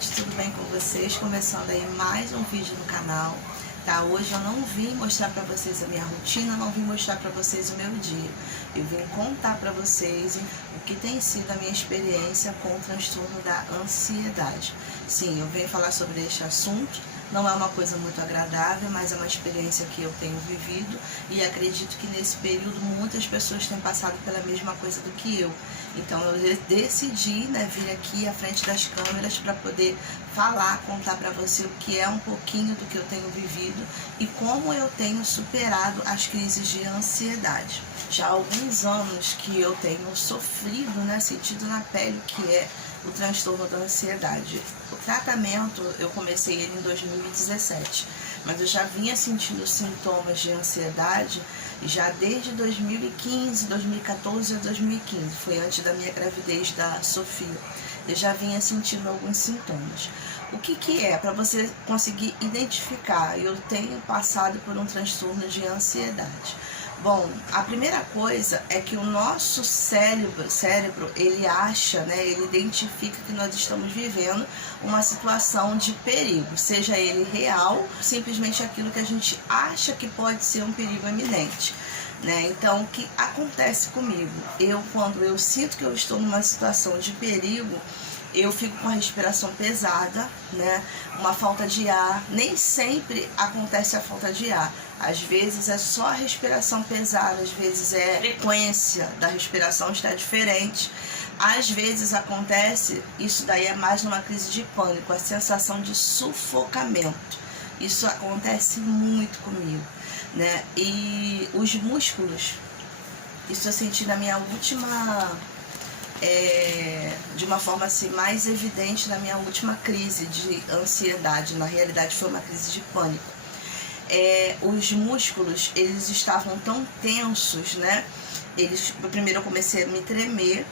gente, tudo bem com vocês? Começando aí mais um vídeo no canal, tá? Hoje eu não vim mostrar pra vocês a minha rotina, não vim mostrar pra vocês o meu dia. Eu vim contar pra vocês o que tem sido a minha experiência com o transtorno da ansiedade. Sim, eu venho falar sobre este assunto. Não é uma coisa muito agradável, mas é uma experiência que eu tenho vivido e acredito que nesse período muitas pessoas têm passado pela mesma coisa do que eu. Então eu decidi, vir aqui à frente das câmeras para poder falar, contar para você o que é um pouquinho do que eu tenho vivido e como eu tenho superado as crises de ansiedade. Já há alguns anos que eu tenho sofrido, sentido na pele o que é o transtorno da ansiedade. O tratamento, eu comecei ele em 2017, mas eu já vinha sentindo sintomas de ansiedade já desde 2015, 2014 a 2015, foi antes da minha gravidez da Sofia. Eu já vinha sentindo alguns sintomas. O que é? Para você conseguir identificar, eu tenho passado por um transtorno de ansiedade. Bom, a primeira coisa é que o nosso cérebro ele acha, ele identifica que nós estamos vivendo uma situação de perigo, seja ele real, simplesmente aquilo que a gente acha que pode ser um perigo iminente. Então, o que acontece comigo? Quando eu sinto que eu estou numa situação de perigo, eu fico com a respiração pesada, uma falta de ar. Nem sempre acontece a falta de ar. Às vezes é só a respiração pesada, às vezes é a frequência da respiração está diferente. Às vezes acontece, isso daí é mais numa crise de pânico, a sensação de sufocamento. Isso acontece muito comigo, E os músculos, isso eu senti na minha última... de uma forma assim mais evidente na minha última crise de ansiedade. Na realidade foi uma crise de pânico. Os músculos, eles estavam tão tensos, primeiro eu comecei a me tremer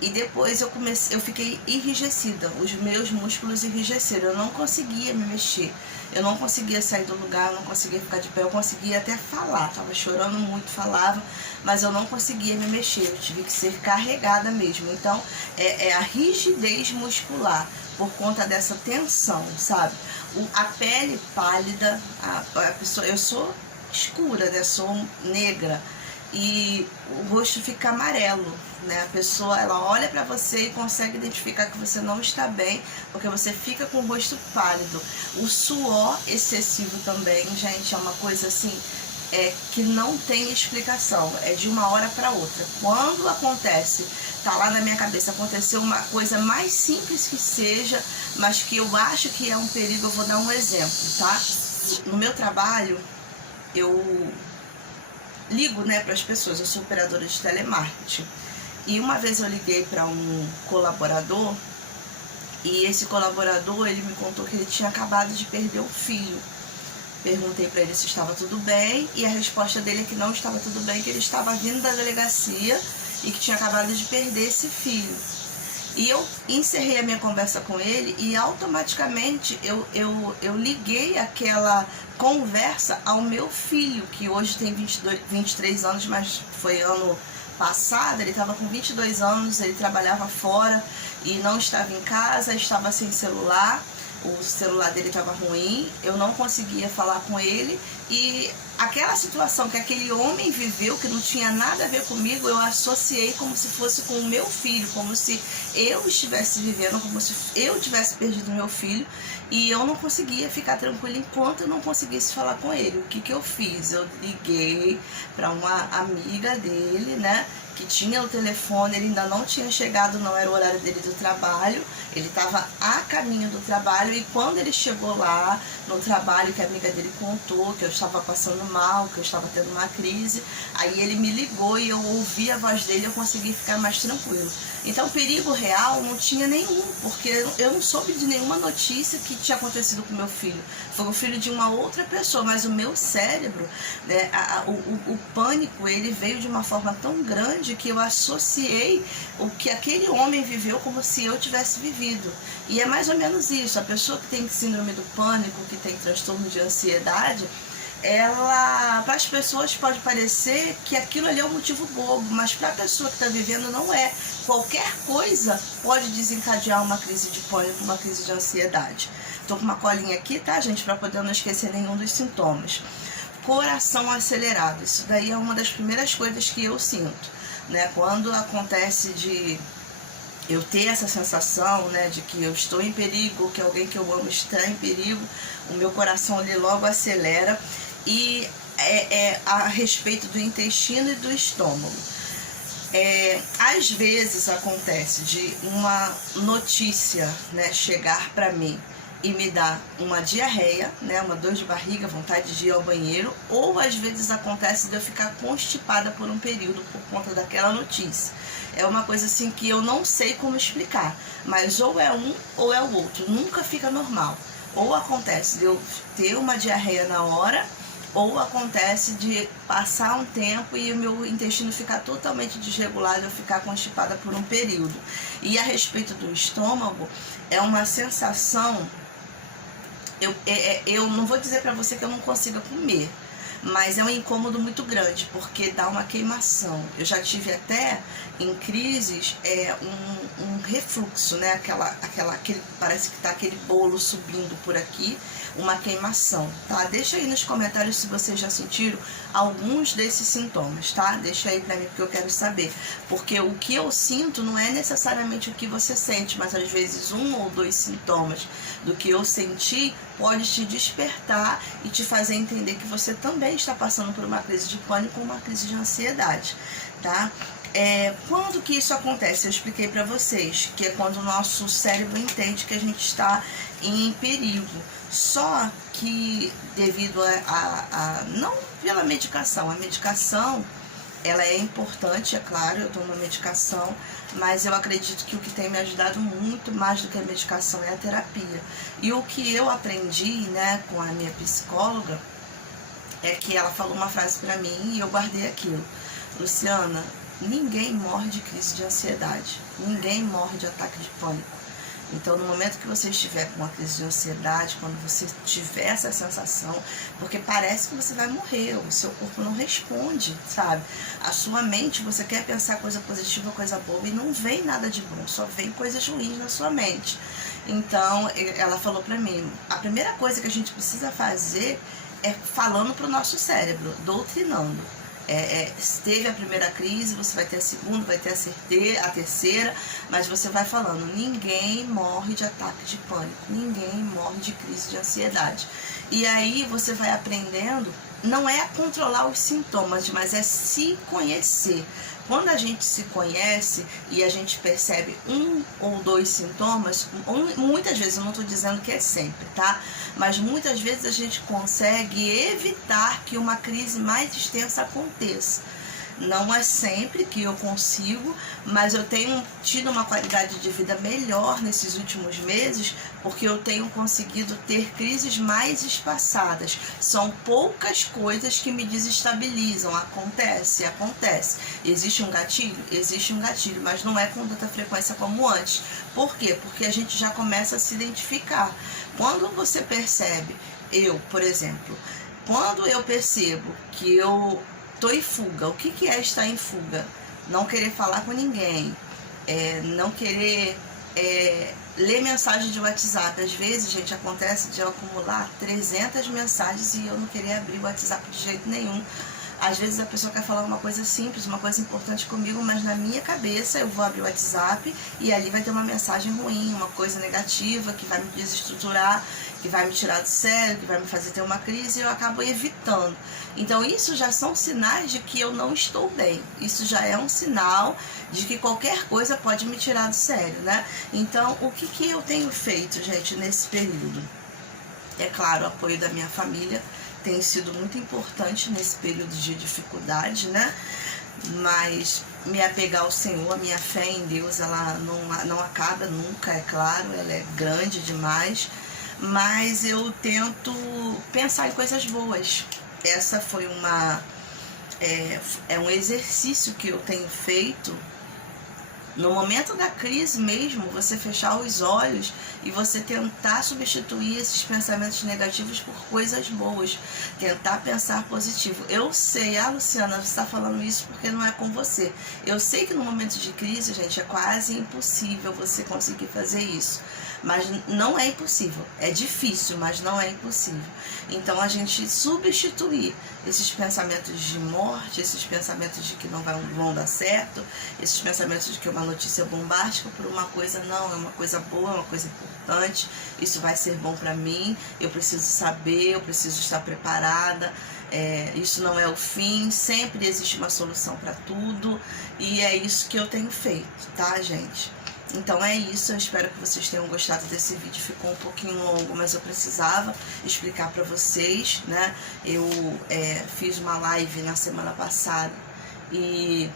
e depois eu fiquei enrijecida. Os meus músculos enrijeceram, eu não conseguia me mexer, eu não conseguia sair do lugar, eu não conseguia ficar de pé, eu conseguia até falar, tava chorando muito, falava, mas eu não conseguia me mexer, eu tive que ser carregada mesmo. Então é a rigidez muscular por conta dessa tensão, sabe? A pele pálida, a pessoa, eu sou escura, sou negra, e o rosto fica amarelo, A pessoa, ela olha pra você e consegue identificar que você não está bem, porque você fica com o rosto pálido. O suor excessivo também, gente, é uma coisa assim, que não tem explicação, é de uma hora para outra. Quando acontece, tá lá na minha cabeça, aconteceu uma coisa mais simples que seja, mas que eu acho que é um perigo, eu vou dar um exemplo, tá? No meu trabalho, eu ligo, para as pessoas, eu sou operadora de telemarketing. E uma vez eu liguei para um colaborador, e esse colaborador, ele me contou que ele tinha acabado de perder o filho. Perguntei para ele se estava tudo bem, e a resposta dele é que não estava tudo bem, que ele estava vindo da delegacia e que tinha acabado de perder esse filho. E eu encerrei a minha conversa com ele e automaticamente eu liguei aquela conversa ao meu filho, que hoje tem 23 anos, mas foi ano passado, ele estava com 22 anos, ele trabalhava fora e não estava em casa, estava sem celular. O celular dele estava ruim, eu não conseguia falar com ele, e aquela situação que aquele homem viveu, que não tinha nada a ver comigo, eu associei como se fosse com o meu filho, como se eu estivesse vivendo, como se eu tivesse perdido meu filho, e eu não conseguia ficar tranquila enquanto eu não conseguisse falar com ele. O que eu fiz? Eu liguei para uma amiga dele, que tinha o telefone, ele ainda não tinha chegado, não era o horário dele do trabalho, ele estava a caminho do trabalho, e quando ele chegou lá no trabalho, que a amiga dele contou que eu estava passando mal, que eu estava tendo uma crise, aí ele me ligou e eu ouvi a voz dele e eu consegui ficar mais tranquilo. Então, perigo real não tinha nenhum, porque eu não soube de nenhuma notícia que tinha acontecido com meu filho. Foi o filho de uma outra pessoa, mas o meu cérebro, o pânico, ele veio de uma forma tão grande que eu associei o que aquele homem viveu como se eu tivesse vivido. E é mais ou menos isso. A pessoa que tem síndrome do pânico, que tem transtorno de ansiedade, ela, para as pessoas pode parecer que aquilo ali é um motivo bobo, mas para a pessoa que está vivendo não é. Qualquer coisa pode desencadear uma crise de pânico, uma crise de ansiedade. Estou com uma colinha aqui, tá, gente, para poder não esquecer nenhum dos sintomas. Coração acelerado, isso daí é uma das primeiras coisas que eu sinto, né? Quando acontece de eu ter essa sensação, né, de que eu estou em perigo, que alguém que eu amo está em perigo, o meu coração ali logo acelera. E a respeito do intestino e do estômago. Às vezes acontece de uma notícia, né, chegar para mim e me dar uma diarreia, né, uma dor de barriga, vontade de ir ao banheiro, ou às vezes acontece de eu ficar constipada por um período por conta daquela notícia. É uma coisa assim que eu não sei como explicar, mas ou é um ou é o outro, nunca fica normal. Ou acontece de eu ter uma diarreia na hora, ou acontece de passar um tempo e o meu intestino ficar totalmente desregulado, eu ficar constipada por um período. E a respeito do estômago, é uma sensação, eu não vou dizer para você que eu não consiga comer, mas é um incômodo muito grande, porque dá uma queimação. Eu já tive até em crises um refluxo, né? Parece que tá aquele bolo subindo por aqui, uma queimação, tá? Deixa aí nos comentários se vocês já sentiram alguns desses sintomas, tá? Deixa aí pra mim, porque eu quero saber. Porque o que eu sinto não é necessariamente o que você sente, mas às vezes um ou dois sintomas do que eu senti pode te despertar e te fazer entender que você também está passando por uma crise de pânico ou uma crise de ansiedade, tá? Quando que isso acontece? Eu expliquei para vocês que é quando o nosso cérebro entende que a gente está em perigo. Só que devido não pela medicação, a medicação ela é importante, é claro, eu tomo medicação, mas eu acredito que o que tem me ajudado muito mais do que a medicação é a terapia. E o que eu aprendi, né, com a minha psicóloga, é que ela falou uma frase para mim e eu guardei aquilo. Luciana, ninguém morre de crise de ansiedade, ninguém morre de ataque de pânico. Então, no momento que você estiver com uma crise de ansiedade, quando você tiver essa sensação, porque parece que você vai morrer, o seu corpo não responde, sabe? A sua mente, você quer pensar coisa positiva, coisa boa, e não vem nada de bom, só vem coisas ruins na sua mente. Então, ela falou pra mim, a primeira coisa que a gente precisa fazer é falando pro nosso cérebro, doutrinando. Teve a primeira crise, você vai ter a segunda, vai ter a terceira, mas você vai falando, ninguém morre de ataque de pânico, ninguém morre de crise de ansiedade. E aí você vai aprendendo, não é a controlar os sintomas, mas é se conhecer. Quando a gente se conhece e a gente percebe um ou dois sintomas, muitas vezes, eu não estou dizendo que é sempre, tá? Mas muitas vezes a gente consegue evitar que uma crise mais extensa aconteça. Não é sempre que eu consigo, mas eu tenho tido uma qualidade de vida melhor nesses últimos meses, porque eu tenho conseguido ter crises mais espaçadas. São poucas coisas que me desestabilizam. Acontece. Existe um gatilho? Existe um gatilho, mas não é com tanta frequência como antes. Por quê? Porque a gente já começa a se identificar. Quando você percebe, por exemplo, quando eu percebo que eu estou em fuga, o que é estar em fuga? Não querer falar com ninguém, não querer ler mensagem de WhatsApp. Às vezes, gente, acontece de eu acumular 300 mensagens e eu não querer abrir o WhatsApp de jeito nenhum. Às vezes a pessoa quer falar uma coisa simples, uma coisa importante comigo, mas na minha cabeça eu vou abrir o WhatsApp e ali vai ter uma mensagem ruim, uma coisa negativa que vai me desestruturar, que vai me tirar do sério, que vai me fazer ter uma crise, e eu acabo evitando. Então isso já são sinais de que eu não estou bem. Isso já é um sinal de que qualquer coisa pode me tirar do sério, né? Então o que eu tenho feito, gente, nesse período? É claro, o apoio da minha família tem sido muito importante nesse período de dificuldade, né? Mas me apegar ao Senhor, a minha fé em Deus, ela não acaba nunca, é claro, ela é grande demais, mas eu tento pensar em coisas boas. Essa foi um exercício que eu tenho feito No momento da crise mesmo, você fechar os olhos e você tentar substituir esses pensamentos negativos por coisas boas. Tentar pensar positivo. Eu sei, Luciana, você está falando isso porque não é com você. Eu sei que no momento de crise, gente, é quase impossível você conseguir fazer isso. Mas não é impossível. É difícil, mas não é impossível. Então a gente substituir esses pensamentos de morte, esses pensamentos de que não vão dar certo, esses pensamentos de que uma notícia bombástica por uma coisa, não, é uma coisa boa, é uma coisa importante, isso vai ser bom para mim, eu preciso saber, eu preciso estar preparada, isso não é o fim, sempre existe uma solução para tudo, e é isso que eu tenho feito, tá, gente? Então é isso, eu espero que vocês tenham gostado desse vídeo, ficou um pouquinho longo, mas eu precisava explicar para vocês, né? Eu fiz uma live na semana passada e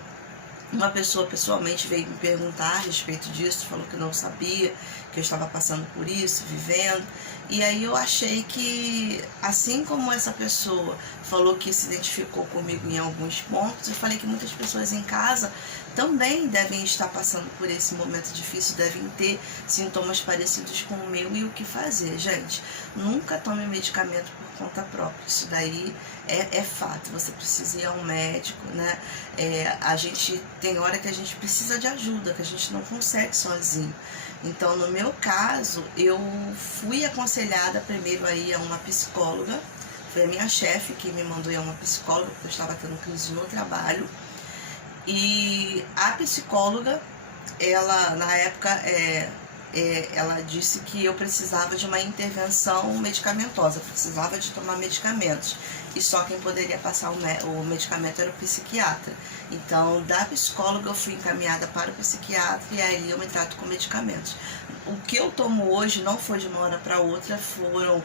uma pessoa pessoalmente veio me perguntar a respeito disso, falou que não sabia, que eu estava passando por isso, vivendo. E aí eu achei que, assim como essa pessoa falou que se identificou comigo em alguns pontos, eu falei que muitas pessoas em casa também devem estar passando por esse momento difícil, devem ter sintomas parecidos com o meu e o que fazer, gente. Nunca tome medicamento por conta própria, isso daí é fato, você precisa ir ao médico, né? A gente tem hora que a gente precisa de ajuda, que a gente não consegue sozinho. Então, no meu caso, eu fui aconselhada primeiro a ir a uma psicóloga, foi a minha chefe que me mandou ir a uma psicóloga, porque eu estava tendo crise no trabalho. E a psicóloga, ela, na época, ela disse que eu precisava de uma intervenção medicamentosa, precisava de tomar medicamentos. E só quem poderia passar o medicamento era o psiquiatra. Então, da psicóloga eu fui encaminhada para o psiquiatra e aí eu me trato com medicamentos. O que eu tomo hoje não foi de uma hora para outra, foram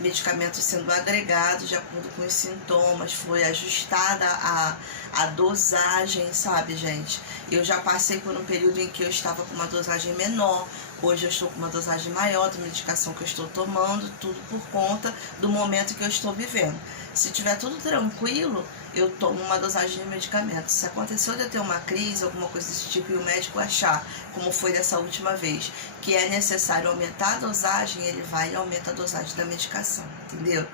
medicamentos sendo agregados de acordo com os sintomas, foi ajustada a dosagem, sabe, gente? Eu já passei por um período em que eu estava com uma dosagem menor, hoje eu estou com uma dosagem maior da medicação que eu estou tomando, tudo por conta do momento que eu estou vivendo. Se tiver tudo tranquilo, eu tomo uma dosagem de medicamento. Se aconteceu de eu ter uma crise, alguma coisa desse tipo, e o médico achar, como foi dessa última vez, que é necessário aumentar a dosagem, ele vai e aumenta a dosagem da medicação, entendeu?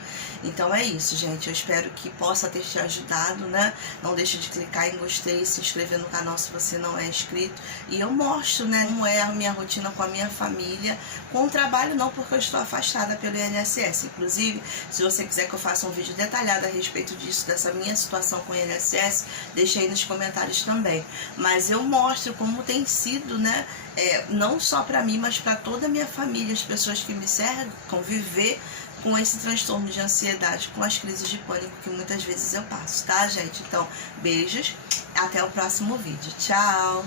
Então é isso, gente. Eu espero que possa ter te ajudado, né? Não deixe de clicar em gostei, se inscrever no canal se você não é inscrito. E eu mostro, né, como é a minha rotina com a minha família, com o trabalho não, porque eu estou afastada pelo INSS. Inclusive, se você quiser que eu faça um vídeo detalhado a respeito disso, dessa minha situação com o INSS, deixe aí nos comentários também. Mas eu mostro como tem sido, né, não só para mim, mas para toda a minha família, as pessoas que me cercam, conviver com esse transtorno de ansiedade, com as crises de pânico que muitas vezes eu passo, tá, gente? Então, beijos, até o próximo vídeo. Tchau!